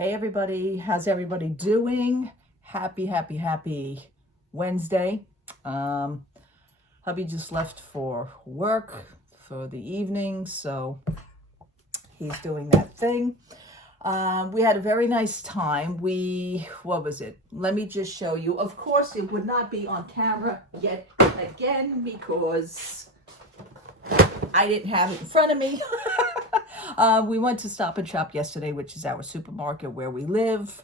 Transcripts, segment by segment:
Hey everybody, how's everybody doing? Happy Wednesday. Um, hubby just left for work for the evening, so he's doing that thing. We had a very nice time. What was it? Let me just show you. Of course, it would not be on camera yet again because I didn't have it in front of me. We went to Stop and Shop yesterday, which is our supermarket where we live.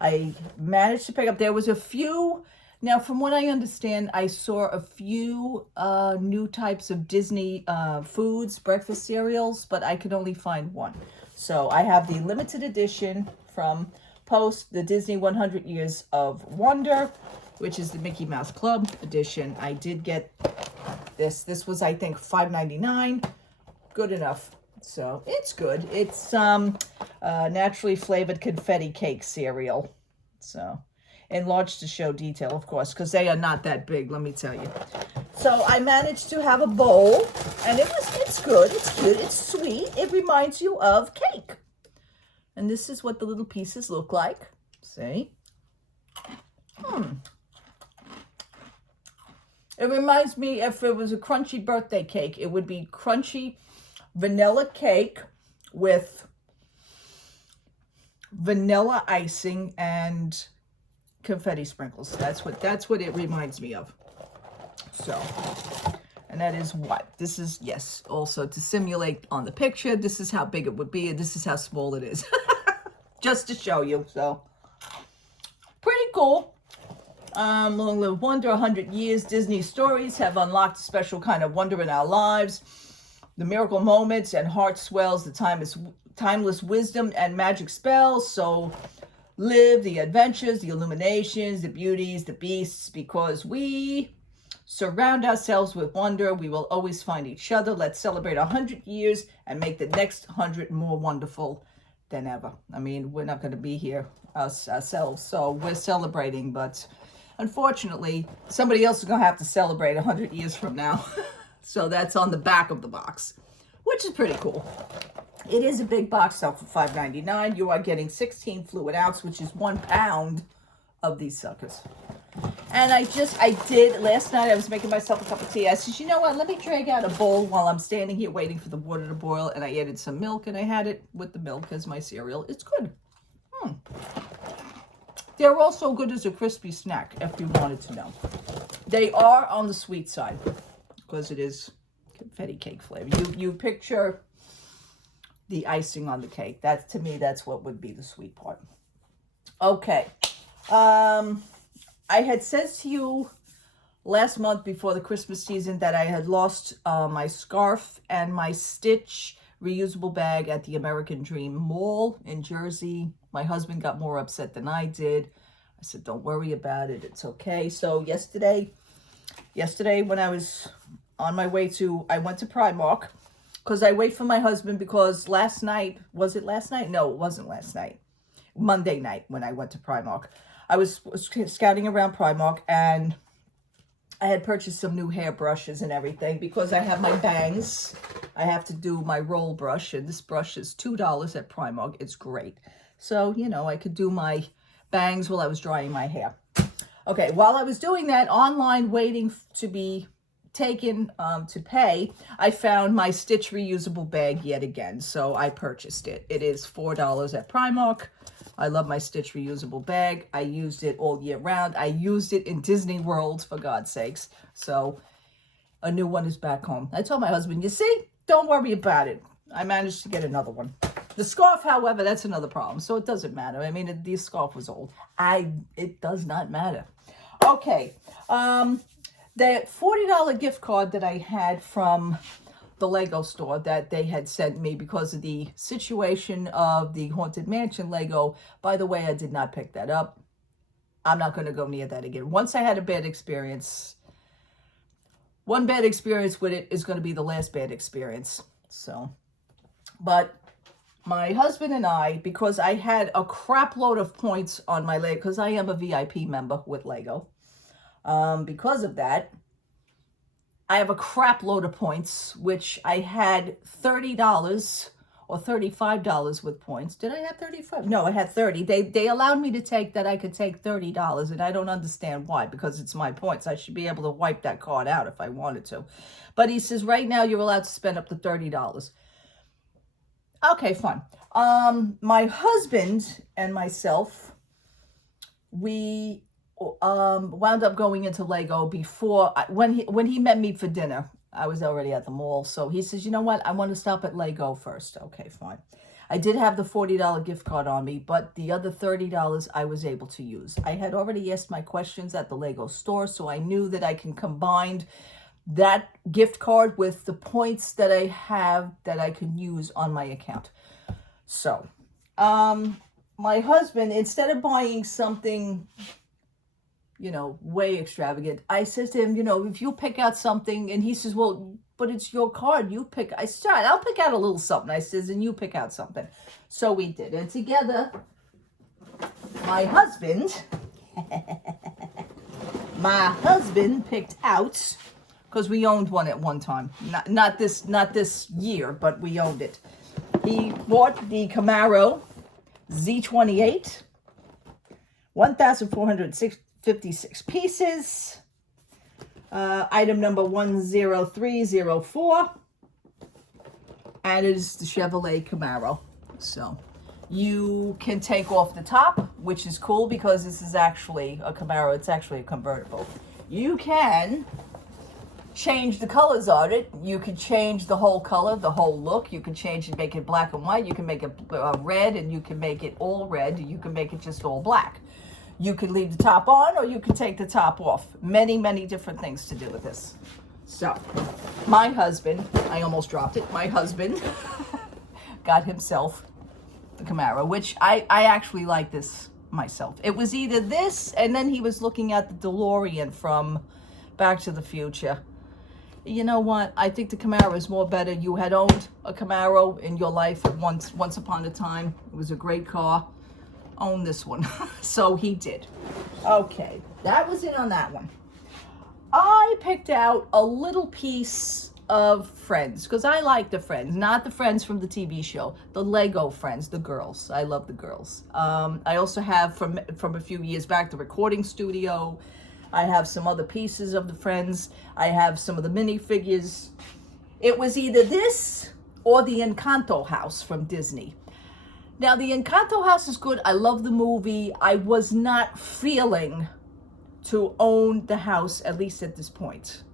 I managed to pick up, there was a few, now from what I understand, I saw a few new types of Disney foods, breakfast cereals, but I could only find one. So I have the limited edition from Post, the Disney 100 Years of Wonder, which is the Mickey Mouse Club edition. I did get this. This was, I think, $5.99. Good enough. So it's good. It's naturally flavored confetti cake cereal. So enlarged to show detail, of course, because they are not that big, let me tell you. So I managed to have a bowl, and it's good. It's cute. It's sweet. It reminds you of cake. And this is what the little pieces look like. See? It reminds me, if it was a crunchy birthday cake, it would be crunchy vanilla cake with vanilla icing and confetti sprinkles. That's what it reminds me of. So, and that is what this is. Yes, also to simulate on the picture, this is how big it would be, and this is how small it is. Just to show you. So, pretty cool. Long live wonder, 100 years. Disney stories have unlocked a special kind of wonder in our lives. The miracle moments and heart swells, the timeless wisdom and magic spells. So live the adventures, the illuminations, the beauties, the beasts, because we surround ourselves with wonder. We will always find each other. Let's celebrate 100 years and make the next 100 more wonderful than ever. I mean, we're not going to be here ourselves, so we're celebrating, but unfortunately, somebody else is going to have to celebrate 100 years from now. So that's on the back of the box, which is pretty cool. It is a big box, so for $5.99, you are getting 16 fluid ounce, which is 1 pound of these suckers. And last night I was making myself a cup of tea. I said, you know what, let me drag out a bowl while I'm standing here waiting for the water to boil. And I added some milk, and I had it with the milk as my cereal. It's good. They're also good as a crispy snack, if you wanted to know. They are on the sweet side, because it is confetti cake flavor. You picture the icing on the cake. That, to me, that's what would be the sweet part. Okay. I had said to you last month before the Christmas season that I had lost my scarf and my Stitch reusable bag at the American Dream Mall in Jersey. My husband got more upset than I did. I said, don't worry about it. It's okay. So yesterday when I was on my way I went to Primark, because I wait for my husband, because last night, was it last night? No, it wasn't last night. Monday night when I went to Primark. I was scouting around Primark, and I had purchased some new hairbrushes and everything, because I have my bangs. I have to do my roll brush, and this brush is $2 at Primark. It's great. So, I could do my bangs while I was drying my hair. Okay, while I was doing that, online waiting to be taken to pay, I found my Stitch reusable bag yet again. So I purchased it. It is $4 at Primark. I love my Stitch reusable bag. I used it all year round. I used it in Disney World, for God's sakes. So a new one is back home. I told my husband, you see, don't worry about it. I managed to get another one. The scarf, however, that's another problem. So it doesn't matter. I mean, the scarf was old. It does not matter. Okay. The $40 gift card that I had from the Lego store that they had sent me because of the situation of the Haunted Mansion Lego. By the way, I did not pick that up. I'm not going to go near that again. Once I had a bad experience, one bad experience with it is going to be the last bad experience. So, but my husband and I, because I had a crap load of points on my Lego, because I am a VIP member with Lego. Because of that, I have a crap load of points, which I had $30 or $35 with points. Did I have 35? No, I had 30. They allowed me to take that. I could take $30, and I don't understand why, because it's my points. I should be able to wipe that card out if I wanted to. But he says right now you're allowed to spend up to $30. Okay, fine. My husband and myself, we wound up going into Lego before when he met me for dinner. I was already at the mall, so he says, you know what, I want to stop at Lego first. Okay, fine. I did have the $40 gift card on me, but the other $30 I was able to use. I had already asked my questions at the Lego store, so I knew that I can combine that gift card with the points that I have that I can use on my account. So, my husband, instead of buying something, way extravagant, I says to him, if you pick out something, and he says, well, but it's your card, you pick. I said, I'll pick out a little something. I says, and you pick out something. So we did. And together, my husband picked out, because we owned one at one time. Not this year, but we owned it. He bought the Camaro Z28, 1,456 pieces. Item number 10304. And it is the Chevrolet Camaro. So you can take off the top, which is cool because this is actually a Camaro. It's actually a convertible. You can change the colors on it. You can change the whole color, the whole look. You can change it, make it black and white. You can make it red, and you can make it all red. You can make it just all black. You could leave the top on, or you could take the top off. Many, many different things to do with this. So, my husband, I almost dropped it. My husband got himself the Camaro, which I actually like this myself. It was either this, and then he was looking at the DeLorean from Back to the Future. You know what? I think the Camaro is more better. You had owned a Camaro in your life once upon a time. It was a great car. Own this one. So he did. Okay, that was it on that one. I picked out a little piece of Friends, because I like the Friends, not the Friends from the TV show, the Lego Friends, the girls. I love the girls. I also have from a few years back the recording studio. I have some other pieces of the Friends. I have some of the minifigures. It was either this or the Encanto house from Disney. Now, the Encanto house is good. I love the movie. I was not feeling to own the house, at least at this point.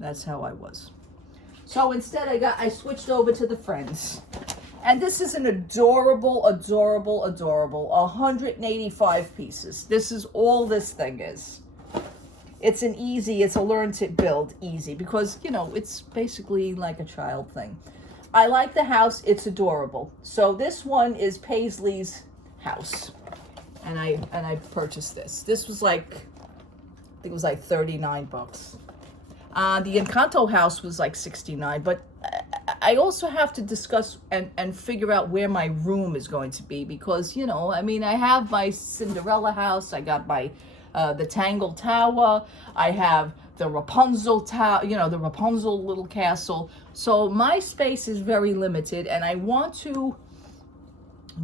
That's how I was. So instead, I switched over to the Friends. And this is an adorable, adorable, adorable 185 pieces. This is all this thing is. It's a learn to build easy, because, it's basically like a child thing. I like the house. It's adorable. So this one is Paisley's house. And I purchased this. This was I think it was like $39. The Encanto house was like $69, but I also have to discuss and figure out where my room is going to be, because, I have my Cinderella house. I got my, the Tangled Tower. I have the Rapunzel Tower, the Rapunzel little castle. So my space is very limited, and I want to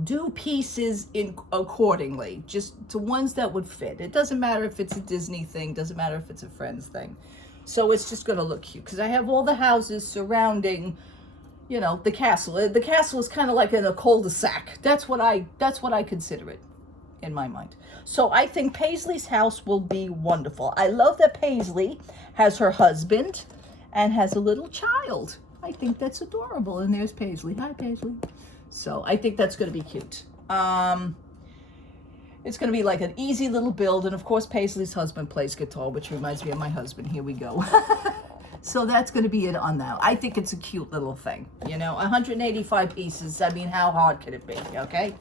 do pieces accordingly, just to ones that would fit. It doesn't matter if it's a Disney thing, doesn't matter if it's a Friends thing. So it's just going to look cute, because I have all the houses surrounding, the castle. The castle is kind of like in a cul-de-sac. That's what I consider it in my mind. So I think Paisley's house will be wonderful. I love that Paisley has her husband and has a little child. I think that's adorable. And there's Paisley. Hi, Paisley. So I think that's going to be cute. It's going to be like an easy little build. And of course, Paisley's husband plays guitar, which reminds me of my husband. Here we go. So that's going to be it on that. I think it's a cute little thing. 185 pieces. I mean, how hard could it be? Okay.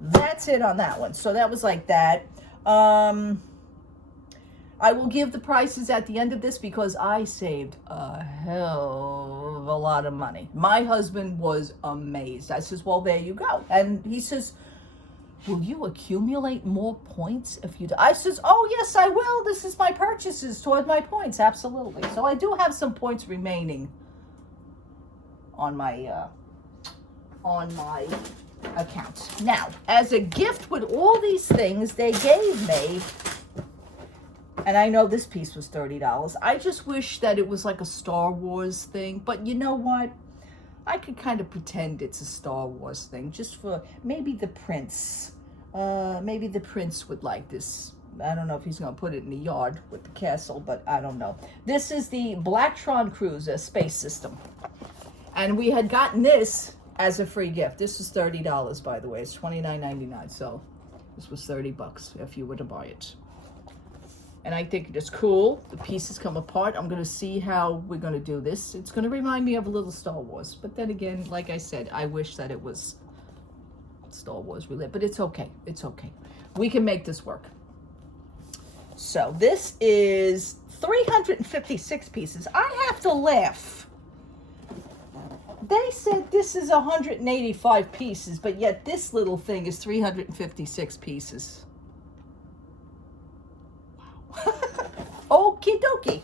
That's it on that one. So that was like that. I will give the prices at the end of this, because I saved a hell of a lot of money. My husband was amazed. I says, well, there you go. And he says, will you accumulate more points if you do? I says, oh, yes, I will. This is my purchases toward my points. Absolutely. So I do have some points remaining on my account. Now, as a gift with all these things they gave me, and I know this piece was $30. I just wish that it was like a Star Wars thing, but you know what? I could kind of pretend it's a Star Wars thing, just for maybe the prince. Maybe the prince would like this. I don't know if he's going to put it in the yard with the castle, but I don't know. This is the Blacktron Cruiser space system. And we had gotten this as a free gift. This is $30, by the way. It's $29.99, so this was $30 if you were to buy it. And I think it is cool. The pieces come apart. I'm going to see how we're going to do this. It's going to remind me of a little Star Wars. But then again, like I said, I wish that it was Star Wars related. But it's okay. It's okay. We can make this work. So this is 356 pieces. I have to laugh. They said this is 185 pieces, but yet this little thing is 356 pieces. Okie dokie.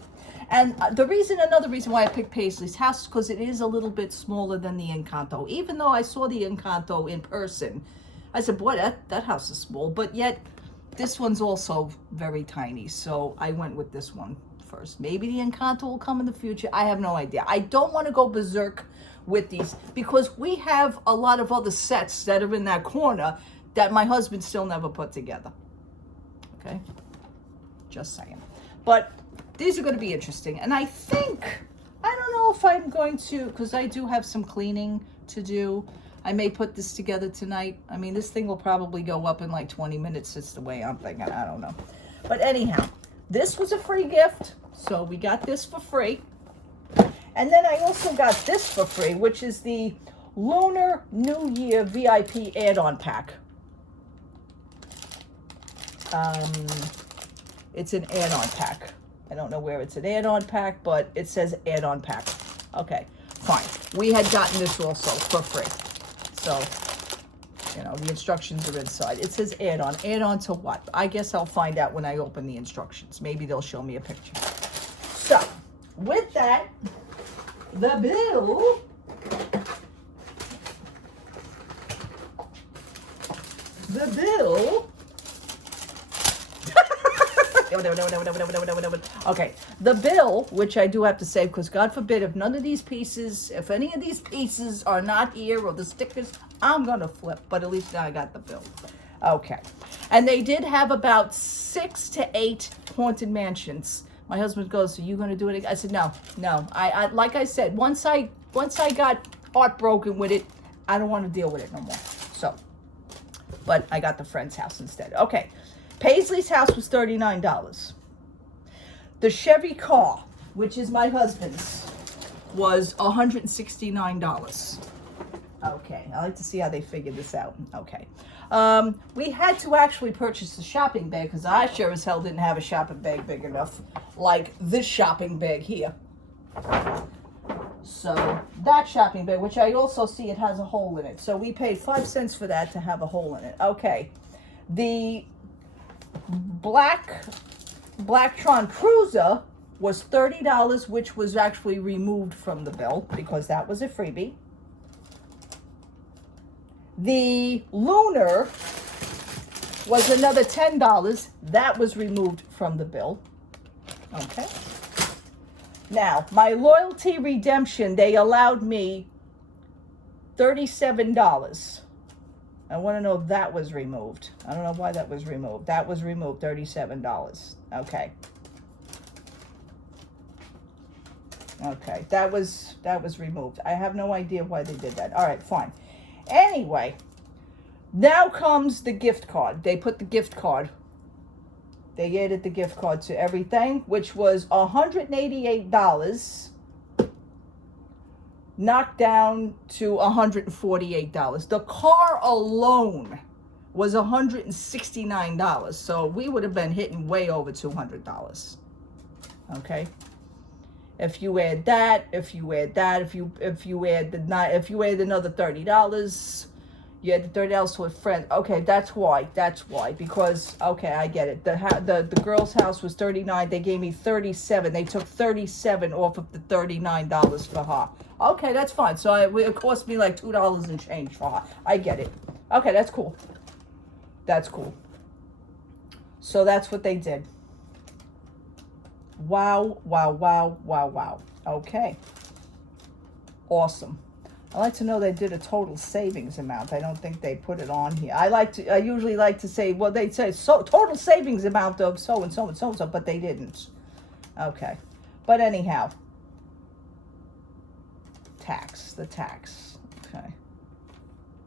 And another reason why I picked Paisley's House is because it is a little bit smaller than the Encanto. Even though I saw the Encanto in person, I said, boy, that house is small. But yet, this one's also very tiny. So I went with this one first. Maybe the Encanto will come in the future. I have no idea. I don't want to go berserk with these because we have a lot of other sets that are in that corner that my husband still never put together. Okay? Just saying. But these are going to be interesting. And I think, I don't know if I'm going to, because I do have some cleaning to do. I may put this together tonight. I mean, this thing will probably go up in like 20 minutes. It's the way I'm thinking. I don't know. But anyhow, this was a free gift. So we got this for free. And then I also got this for free, which is the Lunar New Year VIP add-on pack. It's an add-on pack. I don't know where it's an add-on pack, but it says add-on pack. Okay, fine. We had gotten this also for free. So, you know, the instructions are inside. It says add-on. Add-on to what? I guess I'll find out when I open the instructions. Maybe they'll show me a picture. So, with that, the bill okay, the bill, which I do have to say, because God forbid, if none of these pieces, if any of these pieces are not here, or the stickers, I'm going to flip. But at least now I got the bill. Okay. And they did have about 6 to 8 Haunted Mansions. My husband goes, "Are you going to do it again?" I said, no. I like I said, once I got heartbroken with it, I don't want to deal with it no more. So, but I got the friend's house instead. Okay. Paisley's House was $39. The Chevy car, which is my husband's, was $169. Okay, I like to see how they figured this out. Okay. We had to actually purchase a shopping bag because I sure as hell didn't have a shopping bag big enough like this shopping bag here. So that shopping bag, which I also see it has a hole in it. So we paid 5 cents for that to have a hole in it. Okay. The Blacktron Cruiser was $30, which was actually removed from the bill because that was a freebie. The Lunar was another $10. That was removed from the bill. Okay. Now, my loyalty redemption, they allowed me $37. I want to know if that was removed. I don't know why that was removed. That was removed, $37. Okay. Okay, that was removed. I have no idea why they did that. All right, fine. Anyway, now comes the gift card. They put the gift card. They added the gift card to everything, which was $188. Knocked down to $148. The car alone was $169. So we would have been hitting way over $200. Okay. If you add that, if you add another $30, Yeah, the $30 to a friend. Okay, that's why. That's why. Because okay, I get it. The girl's house was 39. They gave me 37. They took 37 off of the $39 for her. Okay, that's fine. So it cost me like $2 and change for her. I get it. Okay, that's cool. That's cool. So that's what they did. Wow, wow, wow, wow, wow. Okay. Awesome. I like to know they did a total savings amount. I don't think they put it on here. I usually like to say, well, they say so total savings amount of so and so and so and so, but they didn't. Okay. But anyhow, the tax. Okay.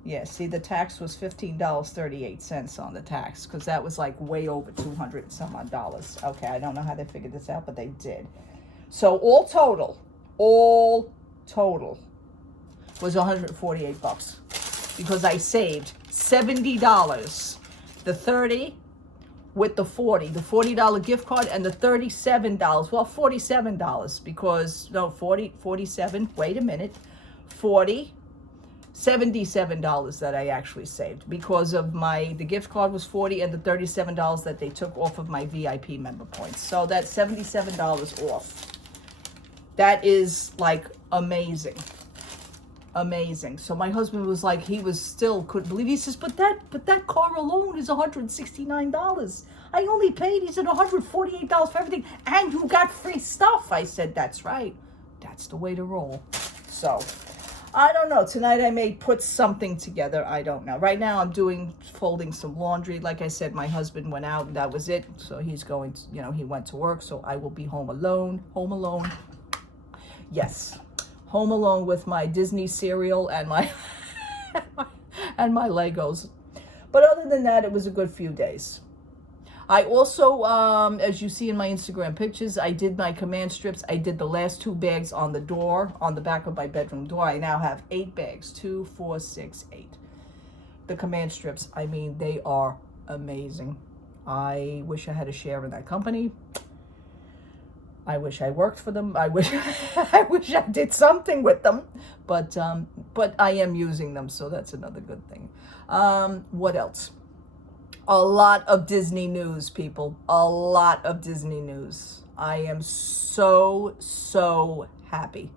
Yeah, see, the tax was $15.38 on the tax, because that was like way over 200 and some odd dollars. Okay, I don't know how they figured this out, but they did. So all total was $148 because I saved $70. The 30 with the $40 gift card, and the $37, well, $47 because, no, 47, wait a minute, $77 that I actually saved because of the gift card was 40 and the $37 that they took off of my VIP member points. So that's $77 off. That is like amazing. Amazing. So my husband was like, he was still couldn't believe. He says, but that car alone is $169. I only paid, he said, $148 for everything, and you got free stuff. I said, that's right. That's the way to roll. So I don't know. Tonight I may put something together. I don't know. Right now I'm folding some laundry. Like I said, my husband went out and that was it. So he's going to, he went to work. So I will be home alone. Home alone. Yes. Home alone with my Disney cereal and my and my Legos. But other than that, it was a good few days. I also, as you see in my Instagram pictures, I did my command strips. I did the last 2 bags on the door, on the back of my bedroom door. I now have 8 bags, 2, 4, 6, 8. The command strips, I mean, they are amazing. I wish I had a share in that company. I wish I worked for them. I wish I did something with them, but I am using them, so that's another good thing. What else? A lot of Disney news, people. A lot of Disney news. I am so happy.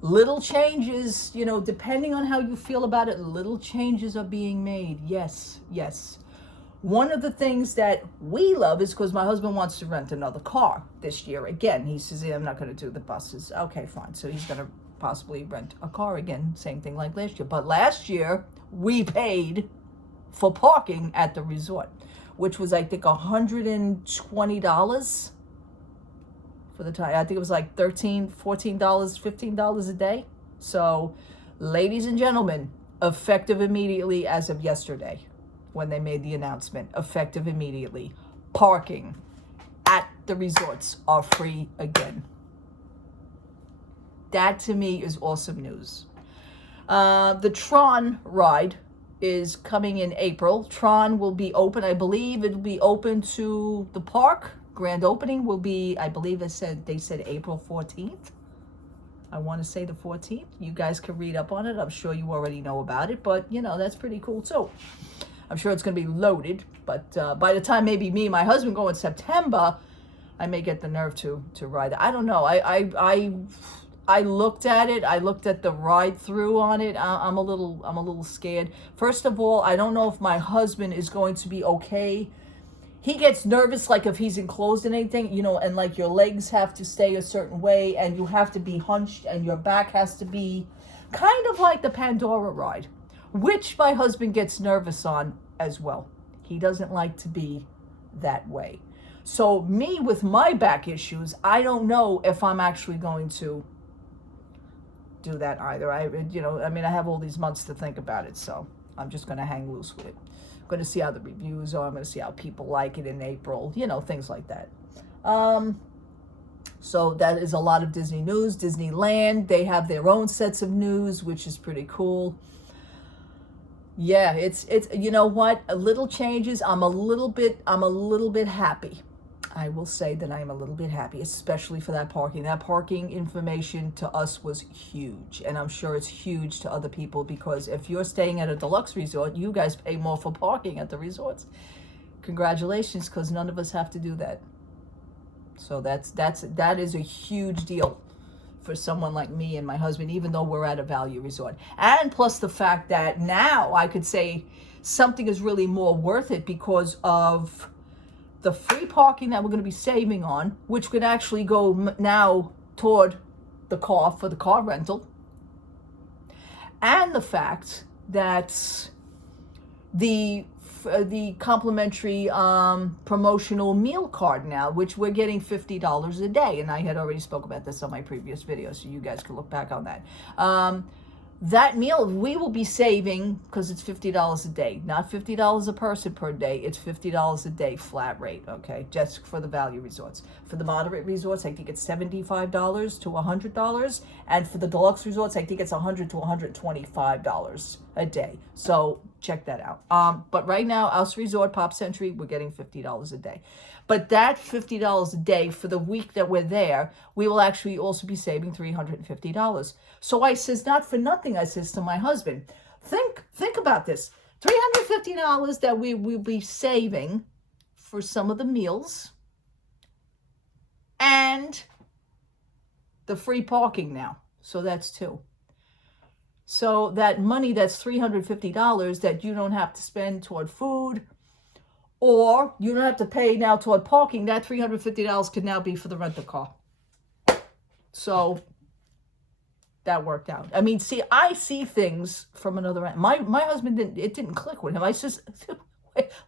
Little changes, depending on how you feel about it, little changes are being made. Yes. One of the things that we love is because my husband wants to rent another car this year again. He says, yeah, I'm not going to do the buses. Okay, fine. So he's going to possibly rent a car again. Same thing like last year. But last year, we paid for parking at the resort, which was, I think, $120 for the time. I think it was like $13, $14, $15 a day. So, ladies and gentlemen, effective immediately as of yesterday, when they made the announcement, effective immediately, parking at the resorts are free again. That to me is awesome news. The Tron ride is coming in April. Tron will be open. I believe it will be open to the park. Grand opening will be, I believe they said April 14th. I want to say the 14th. You guys can read up on it. I'm sure you already know about it, but that's pretty cool too. I'm sure it's going to be loaded, but by the time maybe me and my husband go in September, I may get the nerve to ride it. I don't know. I looked at it. I looked at the ride through on it. I'm a little scared. First of all, I don't know if my husband is going to be okay. He gets nervous, like if he's enclosed in anything, and like your legs have to stay a certain way, and you have to be hunched, and your back has to be kind of like the Pandora ride, which my husband gets nervous on as well. He doesn't like to be that way. So me with my back issues, I don't know if I'm actually going to do that either. I have all these months to think about it, so I'm just going to hang loose with it. I'm going to see how the reviews are. I'm going to see how people like it in April, things like that. So that is a lot of Disney news. Disneyland, they have their own sets of news, which is pretty cool. Yeah, it's little changes. I'm a little bit happy. I will say that I am a little bit happy, especially for that parking. That parking information to us was huge, and I'm sure it's huge to other people, because if you're staying at a deluxe resort, you guys pay more for parking at the resorts. Congratulations, because none of us have to do that. So that is a huge deal for someone like me and my husband, even though we're at a value resort. And plus the fact that now I could say something is really more worth it because of the free parking that we're going to be saving on, which could actually go now toward the car for the car rental. And the fact that the complimentary promotional meal card now, which we're getting $50 a day, and I had already spoke about this on my previous video, so you guys can look back on that. That meal we will be saving, because it's $50 a day, not $50 a person per day. It's $50 a day flat rate, okay, just for the value resorts. For the moderate resorts, I think it's $75 to $100, and for the deluxe resorts, I think it's $100 to $125 a day. So check that out. But right now, House Resort Pop Century, we're getting $50 a day. But that $50 a day for the week that we're there, we will actually also be saving $350. So I says, not for nothing, I says to my husband, think about this. $350 that we will be saving for some of the meals and the free parking now. So that's two. So that money, that's $350 that you don't have to spend toward food, or you don't have to pay now toward parking. That $350 could now be for the rental car. So that worked out. I mean, see, I see things from another end. My husband didn't click with him. I says,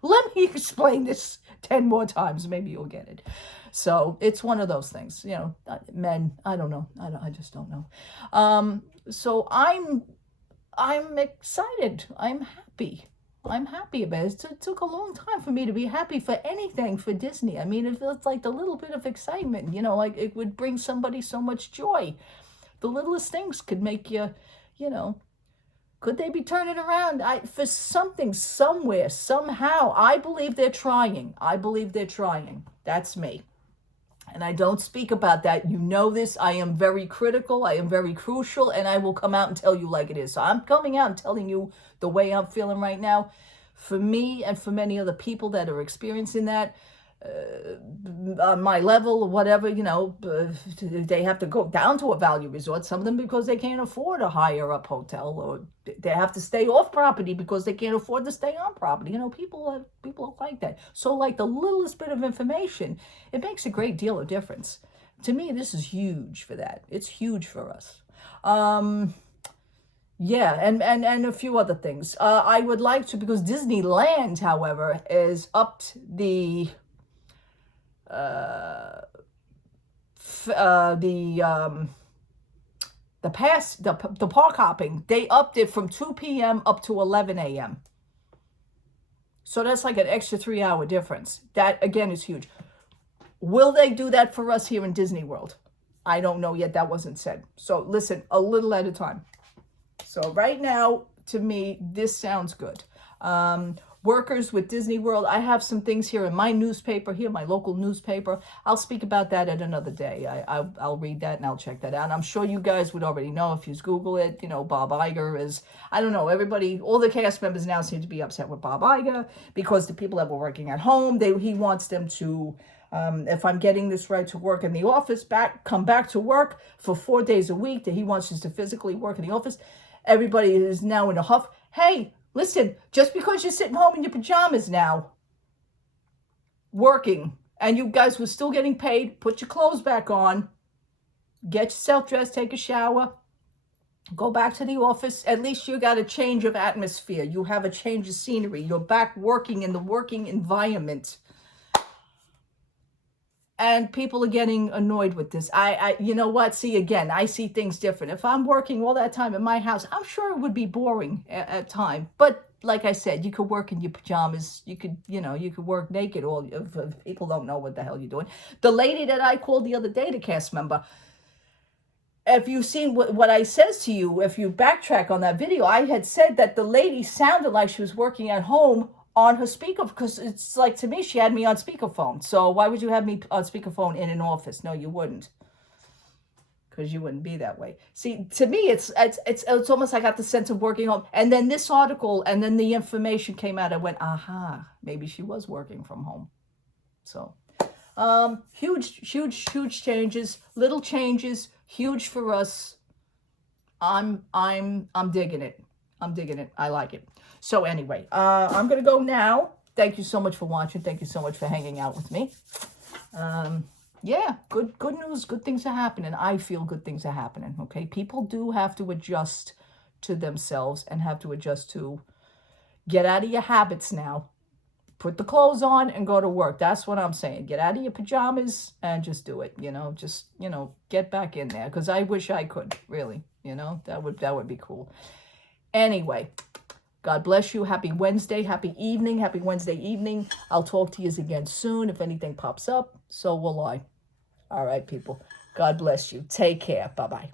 let me explain this 10 more times. Maybe you'll get it. So it's one of those things, you know, men, I don't know. I just don't know. So I'm excited. I'm happy. I'm happy about it. It took a long time for me to be happy for anything for Disney. I mean, it feels like the little bit of excitement, you know, like it would bring somebody so much joy. The littlest things could make you, you know, could they be turning around? For something, somewhere, somehow, I believe they're trying. I believe they're trying. That's me. And I don't speak about that. You know this. I am very critical. I am very crucial. And I will come out and tell you like it is. So I'm coming out and telling you the way I'm feeling right now. For me and for many other people that are experiencing that, on my level or whatever, you know, they have to go down to a value resort. Some of them because they can't afford a higher up hotel, or they have to stay off property because they can't afford to stay on property. You know, people are like that. So like the littlest bit of information, it makes a great deal of difference. To me, this is huge for that. It's huge for us. Yeah, and a few other things. I would like to, because Disneyland, however, is upped the park hopping. They upped it from 2 p.m. up to 11 a.m. So that's like an extra 3-hour difference. That again is huge. Will they do that for us here in Disney World? I don't know yet. That wasn't said. So listen, a little at a time. So right now, to me, this sounds good. Workers with Disney World, I have some things here in my newspaper, here, my local newspaper. I'll speak about that at another day. I'll read that and I'll check that out. I'm sure you guys would already know if you Google it. You know, Bob Iger is, I don't know, everybody, all the cast members now seem to be upset with Bob Iger because the people that were working at home, he wants them to, if I'm getting this right, to work in the office, come back to work for 4 days a week, that he wants us to physically work in the office. Everybody is now in a huff. Hey, listen, just because you're sitting home in your pajamas now, working, and you guys were still getting paid, put your clothes back on, get yourself dressed, take a shower, go back to the office. At least you got a change of atmosphere. You have a change of scenery. You're back working in the working environment. And people are getting annoyed with this. You know what? See, again, I see things different. If I'm working all that time in my house, I'm sure it would be boring at time. But like I said, you could work in your pajamas. You could work naked. Or if people don't know what the hell you're doing. The lady that I called the other day, the cast member, if you've seen what I says to you, if you backtrack on that video, I had said that the lady sounded like she was working at home on her speaker, because it's like, to me, she had me on speakerphone. So why would you have me on speakerphone in an office? No, you wouldn't, because you wouldn't be that way. See, to me, it's almost like I got the sense of working home. And then this article, and then the information came out. I went, aha, maybe she was working from home. So, huge changes, little changes, huge for us. I'm digging it. I'm digging it. I like it. So anyway, I'm gonna go now. Thank you so much for watching. Thank you so much for hanging out with me. Yeah, good news. Good things are happening. I feel good things are happening. Okay, people do have to adjust to themselves and have to adjust to get out of your habits now. Put the clothes on and go to work. That's what I'm saying. Get out of your pajamas and just do it. Just get back in there, because I wish I could, really. That would be cool. Anyway, God bless you. Happy Wednesday. Happy evening. Happy Wednesday evening. I'll talk to you again soon. If anything pops up, so will I. All right, people. God bless you. Take care. Bye-bye.